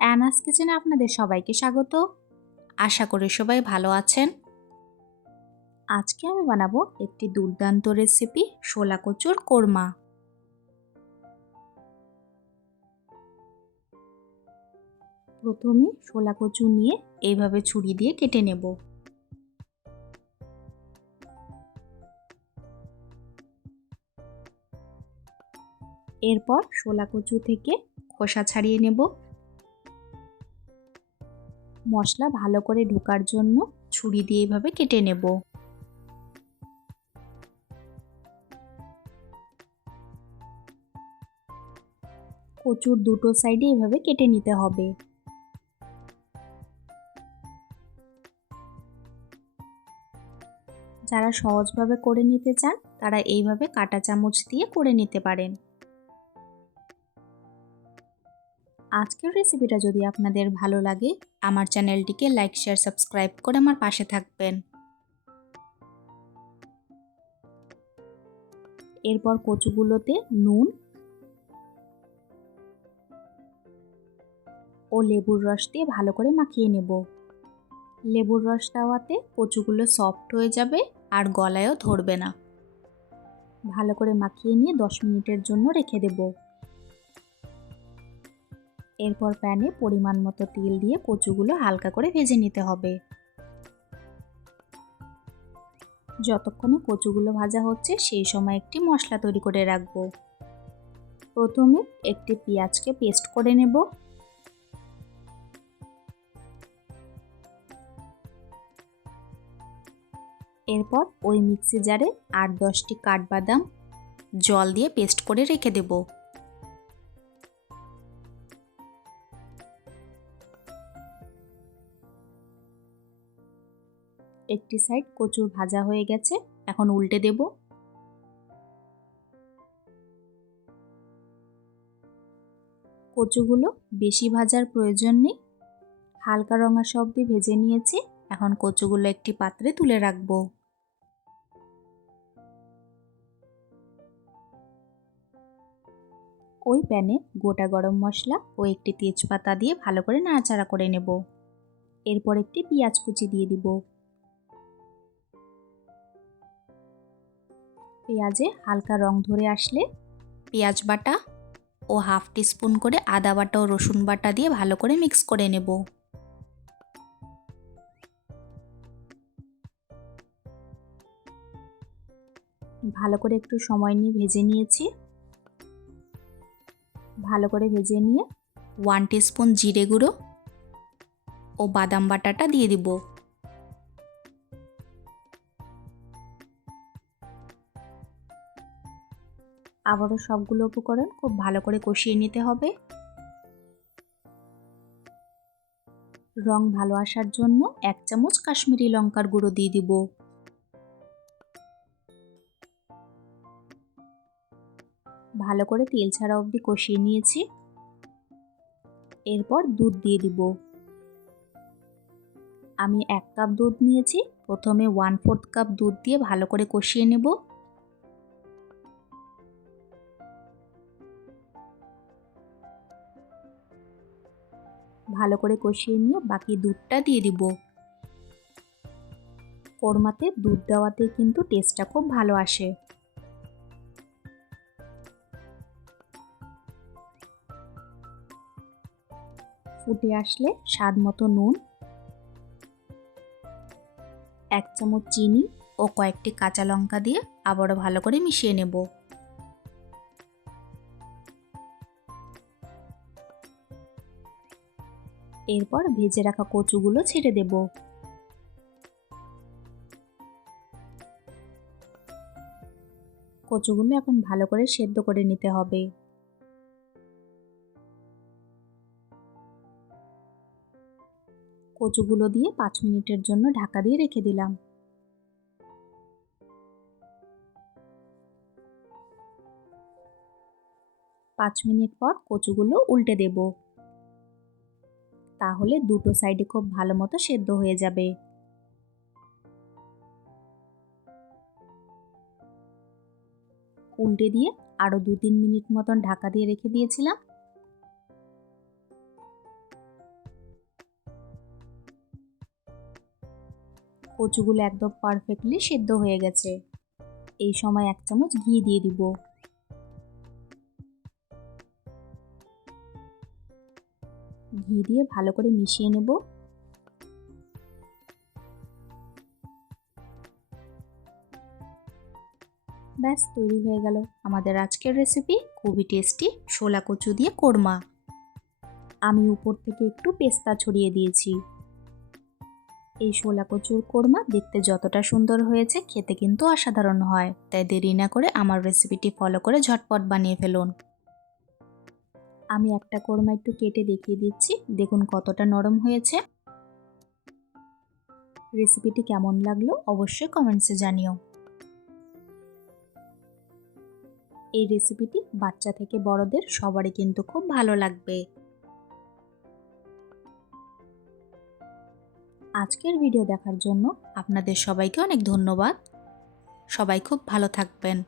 অ্যানাস কিচেনে আপনাদের সবাইকে স্বাগত। আশা করি সবাই ভালো আছেন। আজকে আমি বানাবো একটি দুর্দান্ত রেসিপি শোলা কচুর কোরমা। প্রথমে শোলা কচু নিয়ে এইভাবে ছুরি দিয়ে কেটে নেব। এরপর শোলা কচু থেকে খোসা ছাড়িয়ে নেব। মশলা ভালো করে ঢোকার জন্য ছুরি দিয়ে এভাবে কেটে নেব। কচুর দুটো সাইডে এভাবে কেটে নিতে হবে। যারা সহজভাবে করে নিতে চান, তারা এইভাবে কাটা চামচ দিয়ে করে নিতে পারেন। আজকের রেসিপিটা যদি আপনাদের ভালো লাগে, আমার চ্যানেলটিকে লাইক শেয়ার সাবস্ক্রাইব করে আমার পাশে থাকবেন। এরপর কচুগুলোতে নুন ও লেবুর রস দিয়ে ভালো করে মাখিয়ে নেব। লেবুর রস দেওয়াতে কচুগুলো সফট হয়ে যাবে আর গলায়ও ধরবে না। ভালো করে মাখিয়ে নিয়ে দশ মিনিটের জন্য রেখে দেবো। এরপর প্যানে পরিমাণ মতো তেল দিয়ে কচুগুলো হালকা করে ভেজে নিতে হবে। যতক্ষণে কচুগুলো ভাজা হচ্ছে, সেই সময় একটি মশলা তৈরি করে রাখব। প্রথমে একটি পেঁয়াজকে পেস্ট করে নেব। এরপর ওই মিক্সি জারে আট দশটি কাঠবাদাম জল দিয়ে পেস্ট করে রেখে দেবো। একটি সাইড কচুর ভাজা হয়ে গেছে, এখন উল্টে দেব। কচুগুলো বেশি ভাজার প্রয়োজন নেই। হালকা রঙা সব দিয়ে ভেজে নিয়েছি, এখন কচুগুলো একটি পাত্রে তুলে রাখব। ওই প্যানে গোটা গরম মশলা ও একটি তেজপাতা দিয়ে ভালো করে নাড়াচাড়া করে নেব। এরপর একটি পেঁয়াজ কুচি দিয়ে দিব। পেঁয়াজে হালকা রং ধরে আসলে পেঁয়াজ বাটা ও হাফ টিস্পুন করে আদা বাটা ও রসুন বাটা দিয়ে ভালো করে মিক্স করে নেব। ভালো করে একটু সময় নিয়ে ভেজে নিয়েছি। ভালো করে ভেজে নিয়ে ওয়ান টিস্পুন জিরে গুঁড়ো ও বাদাম বাটাটা দিয়ে দিব। আবারও সবগুলো উপকরণ খুব ভালো করে কষিয়ে নিতে হবে। রং ভালো আসার জন্য এক চামচ কাশ্মীরি লঙ্কার গুঁড়ো দিয়ে দিব। ভালো করে তেল ছাড়া অবধি কষিয়ে নিয়েছি। এরপর দুধ দিয়ে দিব। আমি এক কাপ দুধ নিয়েছি, প্রথমে ওয়ান ফোর্থ কাপ দুধ দিয়ে ভালো করে কষিয়ে নেব। ভালো করে কষিয়ে নিয়ে বাকি দুধটা দিয়ে দিব। কোরমাতে দুধ দেওয়াতে কিন্তু টেস্টটা খুব ভালো আসে। ফুটে আসলে স্বাদ মতো নুন, এক চামচ চিনি ও কয়েকটি কাঁচা লঙ্কা দিয়ে আবারও ভালো করে মিশিয়ে নেব। এরপর ভেজে রাখা কচুগুলো ছেড়ে দেব। কচুগুলো এখন ভালো করে সেদ্ধ করে নিতে হবে। কচুগুলো দিয়ে পাঁচ মিনিটের জন্য ঢাকা দিয়ে রেখে দিলাম। পাঁচ মিনিট পর কচুগুলো উল্টে দেবো। তাহলে দুটো সাইডে খুব ভালো মতো সেদ্ধ হয়ে যাবে। উল্টে দিয়ে আরও দু তিন মিনিট মতন ঢাকা দিয়ে রেখে দিয়েছিলাম। কচুগুলো একদম পারফেক্টলি সেদ্ধ হয়ে গেছে। এই সময় এক চামচ ঘি দিয়ে দিব। ঘি দিয়ে ভালো করে মিশিয়ে নেব। ব্যাস, তৈরি হয়ে গেল আমাদের আজকের রেসিপি খুবই টেস্টি শোলা কচু দিয়ে কোরমা। আমি উপর থেকে একটু পেস্তা ছড়িয়ে দিয়েছি। এই শোলা কচুর কোরমা দেখতে যতটা সুন্দর হয়েছে, খেতে কিন্তু অসাধারণ হয়। তাই দেরি না করে আমার রেসিপিটি ফলো করে ঝটপট বানিয়ে ফেলুন। আমি একটা কোরমা একটু কেটে দেখিয়ে দিচ্ছি। দেখুন কতটা নরম হয়েছে। রেসিপিটি কেমন লাগল অবশ্যই কমেন্টসে জানিও। এই রেসিপিটি বাচ্চা থেকে বড়দের সবারই কিন্তু খুব ভালো লাগবে। আজকের ভিডিও দেখার জন্য আপনাদের সবাইকে অনেক ধন্যবাদ। সবাই খুব ভালো থাকবেন।